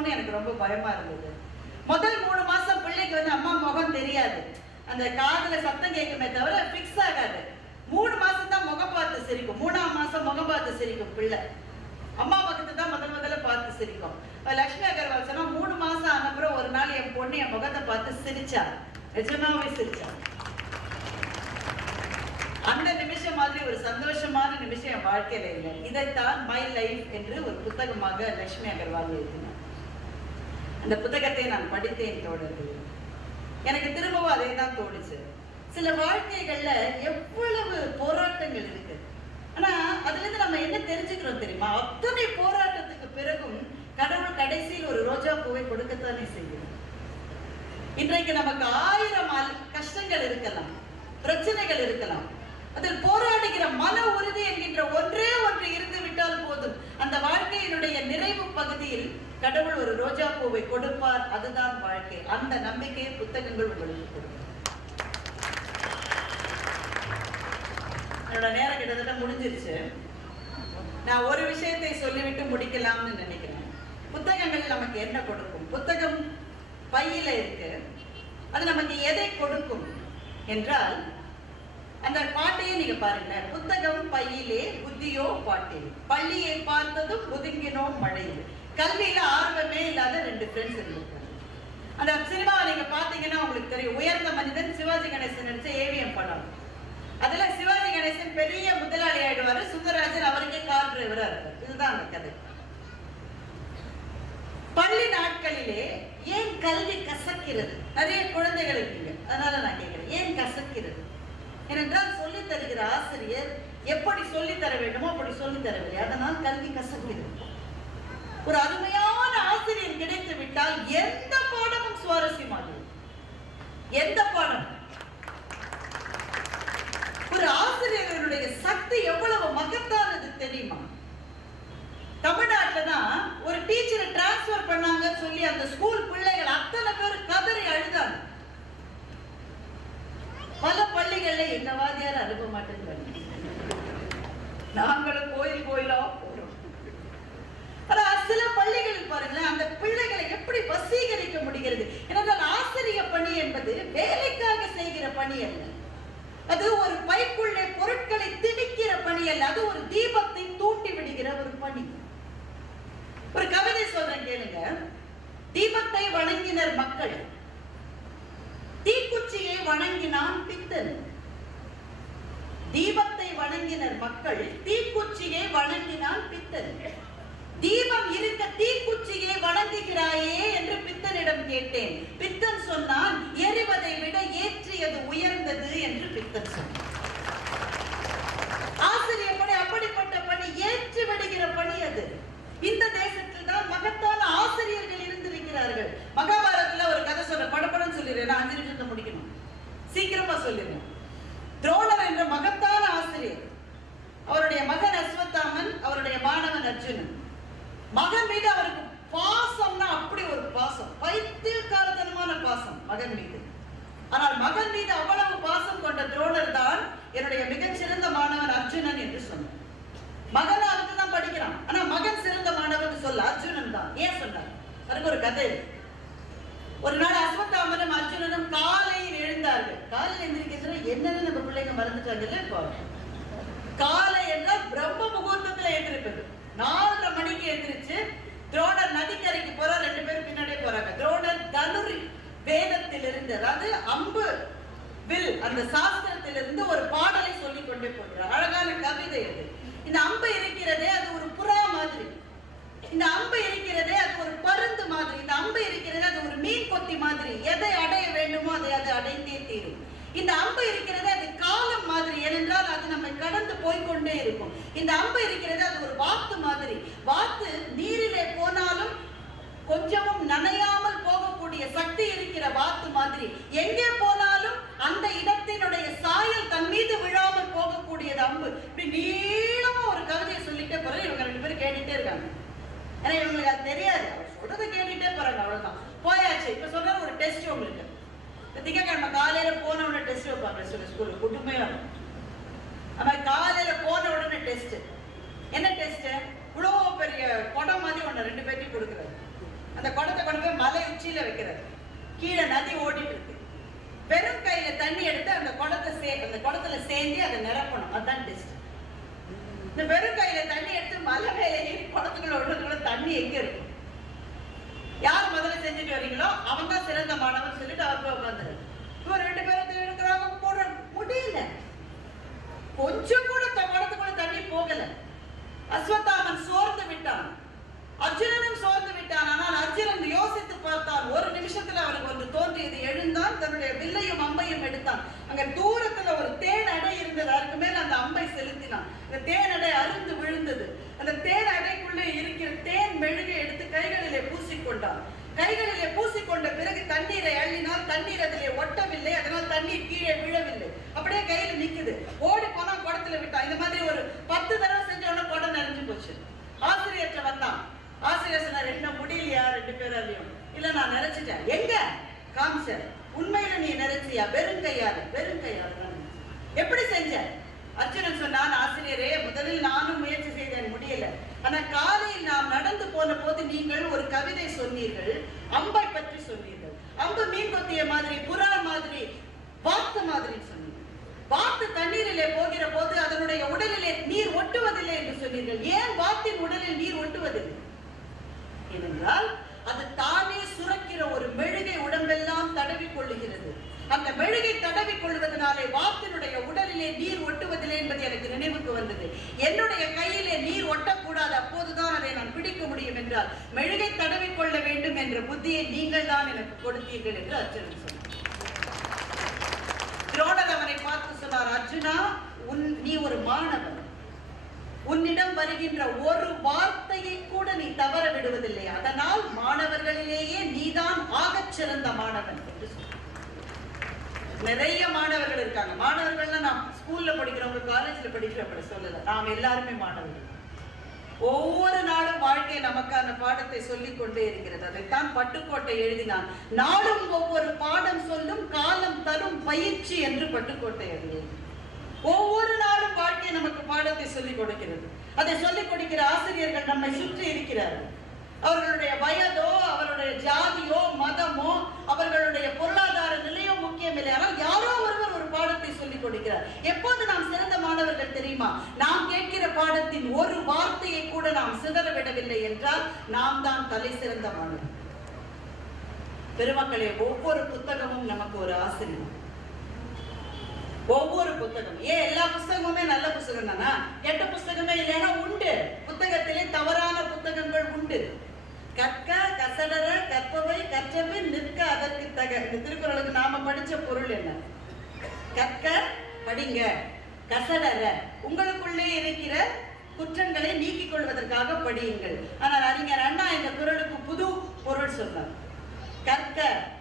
போகணும்னு எனக்கு ரொம்ப பயமா இருந்தது. முதல் மூணு மாசம் பிள்ளைக்கு வந்து அம்மா முகம் தெரியாது. அந்த காதுல சத்தம் கேட்குமே தவிர ஃபிக்ஸ் ஆகாது. மூணு மாசம் தான் முகம் பார்த்து சிரிக்கும். மூணாம் மாசம் முகம் பார்த்து சிரிக்கும் பிள்ளை. அம்மா பக்கத்தை தான் முதல் முதல்ல பார்த்து சிரிக்கும். லக்ஷ்மி லட்சுமி அகர்வால் சொன்னா மூணு மாசம் ஆனப்புறம் ஒரு நாள் என் பொண்ணு என் முகத்தை பார்த்து சிரிச்சா. நிஜமாவே சிரிச்சா. அந்த நிமிஷம் மாதிரி ஒரு சந்தோஷமான நிமிஷம் என் வாழ்க்கையில இல்லை. இதைத்தான் மை லைஃப் என்று ஒரு புத்தகமாக லட்சுமி அகர்வால் எழுதினார். அந்த புத்தகத்தை நான் படித்தேன் தோழர்கள். எனக்கு திரும்பவும் அதே தான் தோணுச்சு. சில வாழ்க்கைகள்ல எவ்வளவு போராட்டங்கள் இருக்கு. ஆனா அதுல இருந்து நம்ம என்ன தெரிஞ்சுக்கிறோம் தெரியுமா? அத்தனை போராட்டத்துக்கு பிறகும் கடவுள் கடைசியில் ஒரு ரோஜா பூவை கொடுக்கத்தானே செய்யும். இன்றைக்கு நமக்கு ஆயிரம் கஷ்டங்கள் இருக்கலாம் பிரச்சனைகள் இருக்கலாம் அதில் போராடுகிற மன உறுதி என்கின்ற ஒன்றே ஒன்று இருந்து விட்டால் போதும் அந்த வாழ்க்கையினுடைய நிறைவு பகுதியில் கடவுள் ஒரு ரோஜா பூவை கொடுப்பார் அதுதான் வாழ்க்கை. அந்த நம்பிக்கையை புத்தகங்கள் உங்களுக்கு கொடுக்கும். என்னோட நேரம் கிட்டத்தட்ட முடிஞ்சிருச்சு. நான் ஒரு விஷயத்தை சொல்லிவிட்டு முடிக்கலாம்னு நினைக்கிறேன். புத்தகங்கள் நமக்கு என்ன கொடுக்கும்? புத்தகம் பையில இருக்கு. அது நமக்கு எதை கொடுக்கும் என்றால் அந்த பாட்டையே நீங்க பாருங்க புத்தகம் பையிலே புத்தியோ பாட்டில். பள்ளியை பார்த்ததும் ஒதுங்கினோம் மழையில். கல்வியில ஆர்வமே இல்லாத ரெண்டு ஃப்ரெண்ட்ஸ் இருந்திருக்காங்க அந்த சினிமாவை நீங்க பாத்தீங்கன்னா உங்களுக்கு தெரியும். உயர்ந்த மனிதன் சிவாஜி கணேசன் நடிச்ச ஏவிஎம் படம். அதுல சிவாஜி கணேசன் பெரிய முதலாளி ஆயிடுவாரு. சுந்தரராஜன் அவருக்கே கார் டிரைவரா இருப்பார். இதுதான் அந்த கதை. பள்ளி நாட்களிலே ஏன் கல்வி கசக்கிறது? நிறைய குழந்தைகள் இருக்கீங்க. அதனால நான் கேட்கிறேன். ஏன் கசக்கிறது? ஏனென்றால் சொல்லித் தருகிற ஆசிரியர் எப்படி சொல்லித் தர வேண்டுமோ அப்படி சொல்லித் தரவில்லை. அதனால் கல்வி கசக்கிறது. ஒரு அருமையான ஆசிரியர் கிடைத்து விட்டால் எந்த பாடமும் சுவாரஸ்யமாகும் எந்த பாடம்? ஒரு ஆசிரியர்களுடைய சக்தி எவ்வளவு மகத்தானது தெரியுமா? தமிழ்நாட்டுல தான் ஒரு டீச்சரை டிரான்ஸ்ஃபர் பண்ணாங்கன்னு சொல்லி அந்த ஸ்கூல் பிள்ளைகள் அத்தனை பேர் கதறி அழுதாங்க பல பள்ளிகள்ல எங்க வாதியார் அனுப்ப மாட்டேங்கிறாங்க நாங்களும் கோயில் கோயிலா போறோம் ஆனா சில பள்ளிகளில் பாருங்களேன் அந்த பிள்ளைகளை எப்படி வசீகரிக்க முடிகிறது ஏனென்றால் ஆசிரிய பணி என்பது வேலைக்காக செய்கிற பணி அல்ல அது ஒரு பைக்குள்ளே பொருட்களை திணிக்கிற பணி அல்ல அது ஒரு தீபத்தை தூண்டி விடுகிற ஒரு பணி ஒரு கவிதை சொல்றேன் கேளுங்க தீபத்தை வணங்கினர் மக்கள் தீக்குச்சியை வைத்தது தீபத்தை வணங்கினர் மக்கள் தீக்குச்சியை வணங்கினால் பித்தன். தீபம் இருக்க தீக்குச்சியை வணங்குகிறாயே என்று பித்தனிடம் கேட்டேன். பித்தன் சொன்னான் எரிவதை விட ஏற்றியது உயர்ந்தது என்று பித்தன் சொன்னான் ஆசிரியர் பணி அப்படிப்பட்ட பணி ஏற்றி விடுகிற பணி அது இந்த தேசத்தில் தான் மகத்தான ஆசிரியர்கள் இருந்திருக்கிறார்கள் மகாபாரதத்துல ஒரு கதை சொல்ற படப்படம் சொல்லிடுறேன் நான் அஞ்சு நிமிஷத்தை முடிக்கணும் திரும்ப சொல்லிடுறேன் துரோணர் என்ற மகத்தான ஆசிரியர். அவருடைய மகன் அஸ்வத்தாமன் அவருடைய மாணவன் அர்ஜுனன். மகன் மீது அவருக்கு பாசம்னா அப்படி ஒரு பாசம். பைத்தியக்காரத்தனமான பாசம் மகன் மீது. ஆனால் மகன் மீது அவ்வளவு பாசம் கொண்ட துரோணர் தான் என்னுடைய மிகச்சிறந்த மாணவன் அர்ஜுனன் என்று சொன்னார் மகன் அதுக்கு தான் படிக்கிறான் ஆனா மகன் சிறந்த மாணவன் சொல்ல அர்ஜுனன் தான் ஏன் சொன்னார் அதுக்கு ஒரு கதை இருக்கு. ஒரு நாள் அஸ்வத்தாமனும் அர்ஜுனனும் காலையில் எழுந்தார்கள் காலையில் எழுந்திருக்கின்ற என்னன்னு நம்ம பிள்ளைங்க மறந்துட்டாங்கல்ல இப்போ காலை என்றால் பிரம்ம முகூர்த்தத்துல எழுந்திருப்பது. நாலரை மணிக்கு எழுந்திருச்சு துரோணர் நதிக்கரைக்கு போறா ரெண்டு பேரும் பின்னாடியே போறாங்க. துரோணர் தனுர் வேதத்திலிருந்து அதாவது அம்பு வில் அந்த சாஸ்திரத்திலிருந்து ஒரு பாடலை சொல்லி கொண்டே போகிறார். அழகான கவிதை அது. இந்த அம்பு இருக்கிறதே அது ஒரு புறா மாதிரி. இந்த அம்பு இருக்கிறதே அது ஒரு பருந்து மாதிரி. இந்த அம்பு இருக்கிறது அது ஒரு மீன் கொத்தி மாதிரி. எதை அடைய வேண்டுமோ அதை அது அடைந்தே தீரும். இந்த அம்பு இருக்கிறது பாலம் மாதிரி ஏனென்றால் அது நம்மை கடந்து போய்க்கொண்டே இருக்கும். இந்த அம்பு இருக்கிறது அது ஒரு வாத்து மாதிரி. வாத்து நீரிலே போனாலும் கொஞ்சமும் நனையாமல் போகக்கூடிய சக்தி இருக்கிற வாத்து மாதிரி. எங்கே போனாலும் அந்த இடத்தினுடைய சாயல் தன் மீது விழாமல் போகக்கூடியது அம்பு. இப்படி நீளமா ஒரு கவிதையை சொல்லிட்டே போறேன் இவங்க ரெண்டு பேரும் கேட்டுட்டே இருக்காங்க. ஏன்னா இவங்களுக்கு அது தெரியாது. அவர் சொல்றதை கேட்டுட்டே போறாங்க அவ்வளவுதான். போயாச்சு. இப்ப சொல்ற ஒரு டெஸ்ட் உங்களுக்கு. திங்கக்கிழமை காலையில போன உடனே டெஸ்ட் வைப்பாங்க சில ஸ்கூல்ல குடும்பமே வரும் நம்ம காலையில போன உடனே டெஸ்ட் என்ன டெஸ்ட் இவ்வளோ பெரிய குடம் மாதிரி ஒன்று ரெண்டு பேர்த்தையும் கொடுக்குறது. அந்த குடத்தை கொண்டு போய் மலை உச்சியில வைக்கிறது. கீழே நதி ஓடிட்டு இருக்கு. வெறும் கையில தண்ணி எடுத்து அந்த குடத்தை சே அந்த குடத்துல சேர்ந்து அதை நிரப்பணும். அதுதான் டெஸ்ட் இந்த வெறும் கையில தண்ணி எடுத்து மலை மேல ஏறி குடத்துக்குள்ள விடுறதுக்குள்ள தண்ணி எங்க இருக்கும் யார் முதல்ல செஞ்சுட்டு வரீங்களோ அவ இந்த மாணவன் சொல்லிட்டு அவர் போய் இவன் ரெண்டு பேரும் தேடுக்கிறாங்க போடுற முடியல. கொஞ்சம் கூட மனத்துக்குள்ள தண்ணி போகல. அஸ்வத்தாமன் சோர்ந்து விட்டான். அர்ஜுனனும் சோர்ந்து விட்டான். ஆனால் அர்ஜுனன் யோசித்து பார்த்தான் ஒரு நிமிஷத்துல அவனுக்கு ஒன்று தோன்றியது எழுந்தான். தன்னுடைய வில்லையும் அம்பையும் எடுத்தான். அங்க தூரத்துல ஒரு தேன் அடை இருந்தது. அதுக்கு மேல அந்த அம்பை செலுத்தினான். அந்த தேன் அடை அருந்து விழுந்தது. அந்த தேன் அடைக்குள்ளே இருக்கிற தேன் மெழுகை எடுத்து கைகளிலே பூசிக்கொண்டான். கைகளிலே பூசிக்கொண்ட பிறகு தண்ணீரை அள்ளினால் தண்ணீர் அதிலே ஒட்டவில்லை அதனால் தண்ணீர் கீழே விழவில்லை. அப்படியே கையில நிக்குது. ஓடி போனா குடத்துல விட்டான். இந்த மாதிரி ஒரு பத்து தடவை செஞ்சோன்னா குடம் நிறைஞ்சு போச்சு. ஆசிரியர்கிட்ட வந்தான். ஆசிரியர் சொன்னார் என்ன முடியலையா ரெண்டு பேராலையும்? இல்ல நான் நிறைச்சிட்டேன் எங்க? காமிச்சர் உண்மையில நீ நிறைச்சியா வெறும் கையால வெறும் கையால தான் நிறைச்சேன். எப்படி செஞ்ச அர்ஜுனன் சொன்னான் ஆசிரியரே முதலில் நானும் முயற்சி செய்தேன் முடியல ஆனா காலையில் நாம் நடந்து போன போது நீங்கள் ஒரு கவிதை சொன்னீர்கள் அம்பை பற்றி சொன்னீர்கள். அம்பு மீன் கொத்திய மாதிரி புறா மாதிரி வாத்து மாதிரி சொன்னீர்கள். வாத்து தண்ணீரிலே போகிற போது அதனுடைய உடலிலே நீர் ஒட்டுவதில்லை என்று சொன்னீர்கள். ஏன் வாத்தின் உடலில் நீர் ஒட்டுவதில்லை? ஏனென்றால் அது தானே சுரக்கிற ஒரு மெழுகை உடம்பெல்லாம் தடவி கொள்ளுகிறது. அந்த மெழுகை தடவி கொள்வதனாலே வாத்தினுடைய உடலிலே நீர் ஒட்டுவதில்லை என்பது எனக்கு நினைவுக்கு வந்தது. என்னுடைய கையிலே நீர் ஒட்டக்கூடாது அப்போதுதான் அதை நான் பிடிக்க முடியும் என்றால் மெழுகை தடவி கொள்ள வேண்டும் என்ற புத்தியை நீங்கள் தான் எனக்கு கொடுத்தீர்கள் என்று அர்ஜுனன் சொன்னார். துரோணர் அவனை பார்த்து சொன்னார் அர்ஜுனா உன் நீ ஒரு மாணவன். உன்னிடம் வருகின்ற ஒரு வார்த்தையை கூட நீ தவற விடுவதில்லை. அதனால் மாணவர்களிலேயே நீதான் ஆகச் சிறந்த மாணவன். என்று சொன்னார். நிறைய மாணவர்கள் இருக்காங்க. மாணவர்கள்லாம் நாம் ஸ்கூல்ல படிக்கிறவங்க காலேஜ்ல படிக்கிறவங்க சொல்லல. நாம் எல்லாருமே மாணவர்கள். ஒவ்வொரு நாளும் வாழ்க்கை அந்த பாடத்தை சொல்லிக் கொண்டே இருக்கிறது. அதைத்தான் பட்டுக்கோட்டை எழுதினான். நாளும் ஒவ்வொரு பாடம் சொல்லும் காலம் தரும் பயிற்சி என்று பட்டுக்கோட்டை எழுதினான். ஒவ்வொரு நாளும் வாழ்க்கை நமக்கு பாடத்தை சொல்லிக் கொடுக்கிறது. அதை சொல்லிக் கொடுக்கிற ஆசிரியர்கள் நம்மை சுற்றி இருக்கிறார்கள் அவர்களுடைய வயதோ அவருடைய ஜாதியோ மதமோ அவர்களுடைய பொருளாதார நிலையோ முக்கியமில்லை ஆனால் யாரோ ஒருவர் ஒரு பாடத்தை சொல்லிக் கொடுக்கிறார். எப்போது நாம் மாணவர்கள் தெரியுமா? நாம் கேட்கிற பாடத்தின் ஒரு வார்த்தையை கூட நாம் சிதற விடவில்லை என்றால் நாம் தான் தலை சிறந்த மாணவர். பெருமக்களே ஒவ்வொரு புத்தகமும் நமக்கு ஒரு ஆசிரியர் ஒவ்வொரு புத்தகம். ஏன் எல்லா புத்தகமுமே நல்ல புத்தகம் தானா? கெட்ட புத்தகமே இல்லைன்னா உண்டு. புத்தகத்திலே தவறான புத்தகங்கள் உண்டு. கற்க கசடர கற்பவை கற்றவை நிற்க அதற்கு தக. இந்த திருக்குறளுக்கு நாம படிச்ச பொருள் என்ன? கற்க படிங்க. கசடர உங்களுக்குள்ளே இருக்கிற குற்றங்களை நீக்கிக் கொள்வதற்காக படியுங்கள். ஆனால் அறிஞர் அண்ணா இந்த குரலுக்கு புது பொருள் சொன்னார். கற்க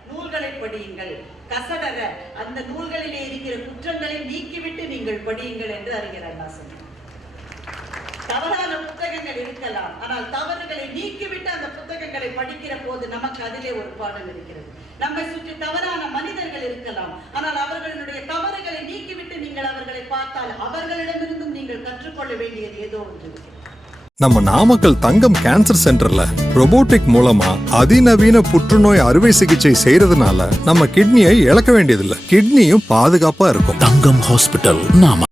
நூல்களை படியுங்கள். கசடர அந்த நூல்களிலே இருக்கிற குற்றங்களை நீக்கிவிட்டு நீங்கள் படியுங்கள் என்று அறிஞர் அண்ணா சொன்னார். தவறான புத்தகங்கள் இருக்கலாம். ஆனால் தவறுகளை நீக்கிவிட்டு அந்த புத்தகங்களை படிக்கிற போது நமக்கு அதிலே ஒரு பாடம் இருக்கிறது. நம்மை சுற்றி தவறான மனிதர்கள் இருக்கலாம். ஆனால் அவர்களுடைய தவறுகளை நீக்கிவிட்டு நீங்கள் அவர்கள் பார்த்தால் அவர்களிடமிருந்தும் நீங்கள் கற்றுக்கொள்ள வேண்டியது ஏதோ ஒன்று நம்ம நாமக்கல் தங்கம் கேன்சர் சென்டர்ல robotic மூலமா அதிநவீன புற்றுநோய் அறுவை சிகிச்சை செய்யறதுனால நம்ம கிட்னியை இழக்க வேண்டியதில்லை. கிட்னியும் பாதுகாப்பா இருக்கும். தங்கம் ஹாஸ்பிட்டல் நாம